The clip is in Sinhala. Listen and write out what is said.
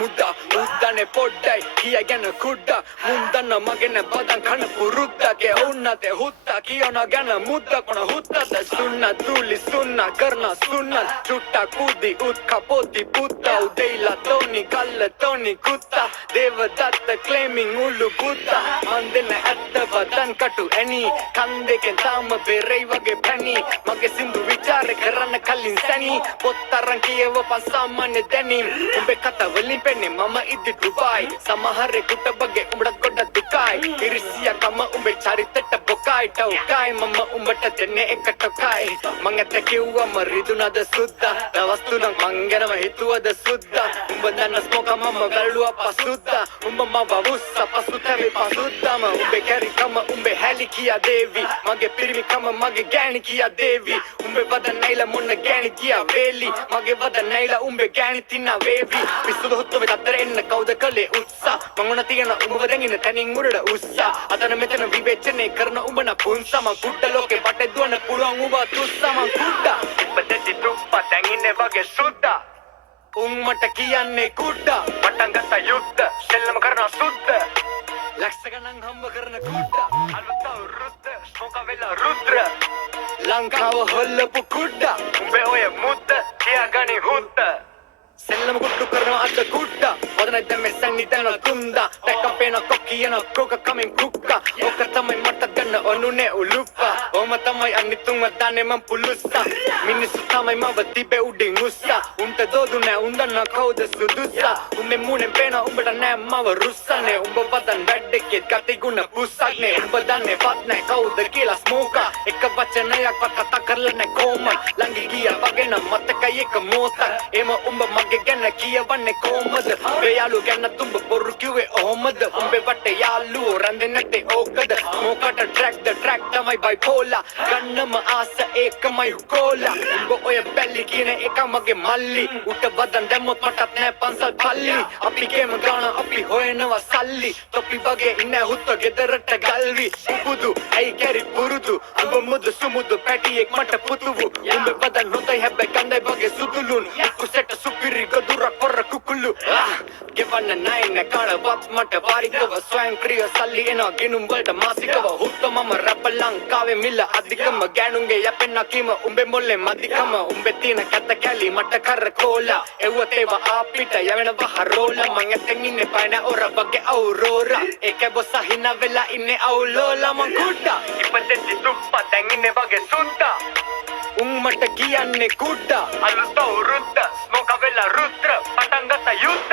මුඩ උද්දනේ පොඩ්ඩයි කියගෙන කුඩ මුන්දන්න මගෙන බදන් කන පුරුද්දගේ උන්නතේ හුත්තා කියන ගැන මුද්ද කොන හුත්තද සුන්න තුලි සුන්න කරන සුන්න චුට්ටා කුදි උත් කපොති පුත්තා උදේලා තෝනි කල්ල තෝනි කුත්තා දේවදත්ත claiming උල්ලු පුත්තා මන්දෙන ඇත්ත බදන් කටු ඇනි කන් දෙකෙන් තාම බෙරයි වගේ පැණි මගේ සින්දු විචාර කරන්න කලින් සැනි පොත්තරන් කියවපන් සාමාන්‍ය දැනීම් උඹේ කතා වලින් පෙන්නේ මම ඉදි ඩුබායි සමහරෙකුට බගේ උඹට ගොඩක් දුකයි ඉරිසියා කම උඹේ චරිතට බොකයි ටවුකයි මම උඹට දෙන්නේ එක ටොකයි මං ඇත්ත කිව්වම රිදුනද සුද්දා දවස් තුනක් මං ගැනම හිතුවද සුද්දා උඹ දන්න ස්මෝක මම වැළුවා පසුද්දා උඹ මව වුස්ස පසුතැවි පසුද්දාම උඹේ කැරිකම උඹේ හැලි කියා දේවි මගේ පිරිමිකම මගේ ගෑණි කියා දේවි උඹේ වද නැයිලා මොන්න ගෑණි කියා වේලි මගේ වද නැයිලා උඹේ ගෑණි තිනා වේවි පිස්සුද හොත්තෝ වෙතතර එන්න කවුද කලේ උත්සා මං උන තියන උඹව දැඟින තනින් උඩට උස්සා අතන මෙතන විවේචනය කරන උඹන පුන්සා මං කුඩ ලෝකේ වටේ දුවන පුළුවන් උඹ තුස්සා මං කුඩා ඉපදෙති තුප්පා දැඟින්නේ වගේ සුද්දා උම්මට කියන්නේ කුඩා පටන් ගත්ත යුද්ධ සෙල්ලම කරන සුද්ද ලක්ෂ ගණන් හම්බ කරන කුඩා අලුත් රුද්ද ස්මෝක වෙලා රුද්‍ර ලංකාව හොල්ලපු කුඩා උඹේ ඔය මුද්ද කියාගනි හුද්ද සෙල්ලම කුඩු කරනවා අද කුඩා වදනයි දැම්මේ සැන්නි දැන තුන්දා දැක්කම් පේන කොක්කියන කෝක කමින් කුක්කා ඕක තමයි මට ගන්න ඔනුනේ උලුප්පා ඕම තමයි අනිතුන්ව දාන්නේ මං පුලුස්සා මිනිස්සු තමයි මව තිබේ උඩින් උස්සා උන්ට දෝදු නෑ උන්දන්න කවුද සුදුස්සා උඹේ මූණෙන් පේන උඹට නෑ මව රුස්සනේ උඹ වදන් වැඩකේ ගති ගුණ පුස්සක්නේ උඹ දන්නේ වත් නෑ කවුද කියලා ස්මෝකා එක වචනයක් වත් කතා කරලා නෑ කොහොම ළඟ ගියා වගේ නම් මතකයි එක මොහොතක් එම උඹ මගේ ගැන කියවන්නේ කොහොමද උඹේ යාළු ගැන තුඹ බොරු කිව්වේ ඔහොමද උඹේ වටේ යාළුවෝ රැඳෙන්නට ඕකද මොකට track තමයි bipolar ගන්නම ආස ඒකමයි හුකෝලා උඹ ඔය බැලි කියන එක මගේ මල්ලි උට වදන් දැම්මොත් මටත් නෑ පන්සල් පල්ලි අපි ගේම ගාන අපි හොයනවා සල්ලි තොපි වගේ ඉන්නේ හුත්ත ගෙදරට ගල්වි උබුදු ඇයි කැරි පුරුදු උඹ මුදු සුමුදු පැටියෙක් මට පුතුවු උඹ වදන් හොතයි හැබැයි කන්දයි වගේ සුදුලුන් කුසෙට සුපිරි ගදුර කොර කුකුළු ගෙවන්න නෑ නේ කාණවත් මට වාරිකව ස්වයං ක්‍රිය සල්ලි එනවා ගිනුම් වලට මාසිකව හුත්ත මම රැප ලංකාවේ මිල අධිකම ගෑනුන්ගේ යැපෙන්න කීම උඹේ මොල්ලේ මදිකම උඹේ තියෙන කැත කැලි මට කරකෝලා එව්වත් ඒවා අපිට යවෙනවා හරෝලා මං ඇතෙන් ඉන්නේ පයින ඔර වගේ අවුරෝරා ඒකේ බොස්ස හින වෙලා ඉන්නේ අවුලෝලා මං කුඩා ඉපදෙති තුප්පා දැන් ඉන්නේ වගේ සුද්දා උම්මට කියන්නේ කුඩා අලුත් රුද්ද ස්මෝක වෙලා රුද්‍ර පටන් ගත්ත යුද්ධ